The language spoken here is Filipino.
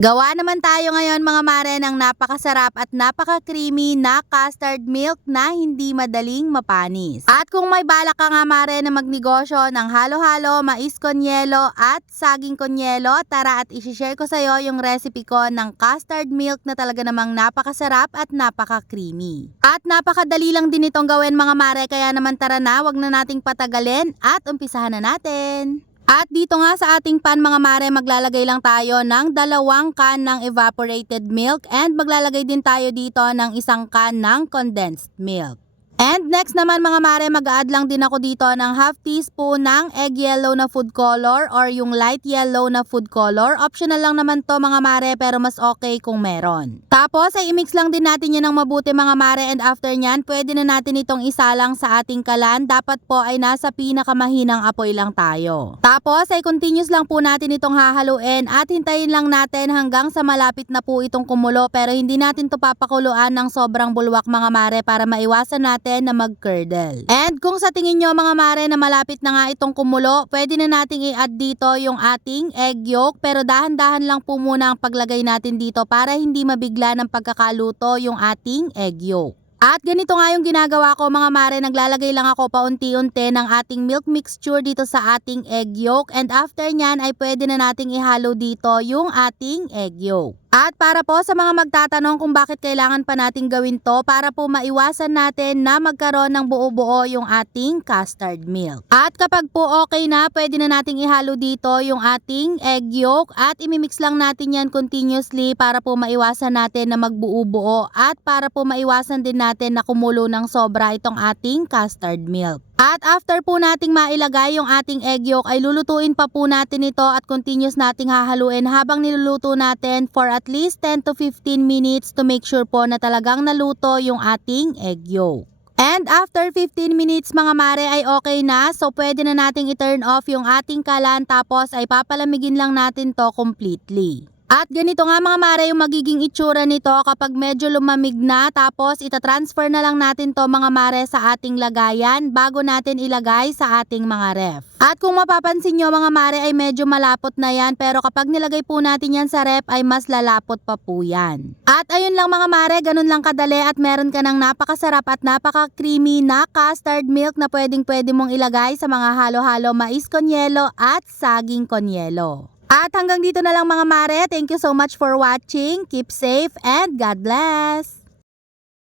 Gawa naman tayo ngayon mga mare ng napakasarap at napaka-creamy na custard milk na hindi madaling mapanis. At kung may balak ka nga mare na magnegosyo ng halo-halo, mais con yelo at saging con yelo, tara at isi-share ko sa iyo yung recipe ko ng custard milk na talaga namang napakasarap at napaka-creamy. At napakadali lang din itong gawin mga mare, kaya naman tara na, wag na nating patagalin at umpisahan na natin. At dito nga sa ating pan mga mare, maglalagay lang tayo ng 2 can ng evaporated milk and maglalagay din tayo dito ng 1 can ng condensed milk. And next naman mga mare, mag-add lang din ako dito ng half teaspoon ng egg yellow na food color or yung light yellow na food color. Optional lang naman to mga mare, pero mas okay kung meron. Tapos ay i-mix lang din natin yan ng mabuti mga mare, and after nyan, pwede na natin itong isalang sa ating kalan. Dapat po ay nasa pinakamahinang apoy lang tayo. Tapos ay continuous lang po natin itong hahaluin at hintayin lang natin hanggang sa malapit na po itong kumulo, pero hindi natin to papakuluan ng sobrang bulwak mga mare para maiwasan natin na mag-curdle. And kung sa tingin nyo mga mare na malapit na nga itong kumulo, pwede na nating i-add dito yung ating egg yolk, pero dahan-dahan lang po muna ang paglagay natin dito para hindi mabigla ng pagkakaluto yung ating egg yolk. At ganito nga yung ginagawa ko mga mare, naglalagay lang ako paunti-unti ng ating milk mixture dito sa ating egg yolk, and after nyan ay pwede na nating ihalo dito yung ating egg yolk. At para po sa mga magtatanong kung bakit kailangan pa natin gawin to, para po maiwasan natin na magkaroon ng buo-buo yung ating custard milk. At kapag po okay na, pwede na nating ihalo dito yung ating egg yolk at imimix lang natin yan continuously para po maiwasan natin na magbuo-buo at para po maiwasan din natin na kumulo ng sobra itong ating custard milk. At after po nating mailagay yung ating egg yolk, ay lulutuin pa po natin ito at continuous nating hahaluin habang niluluto natin for at least 10 to 15 minutes to make sure po na talagang naluto yung ating egg yolk. And after 15 minutes mga mare ay okay na, so pwede na nating i-turn off yung ating kalan, tapos ay papalamigin lang natin to completely. At ganito nga mga mare yung magiging itsura nito kapag medyo lumamig na, tapos itatransfer na lang natin to mga mare sa ating lagayan bago natin ilagay sa ating mga ref. At kung mapapansin nyo mga mare ay medyo malapot na yan, pero kapag nilagay po natin yan sa ref ay mas lalapot pa po yan. At ayun lang mga mare, ganun lang kadali at meron ka ng napakasarap at napaka-creamy na custard milk na pwedeng-pwede mong ilagay sa mga halo-halo mais con yelo at saging con yelo. At hanggang dito na lang mga mare. Thank you so much for watching. Keep safe and God bless!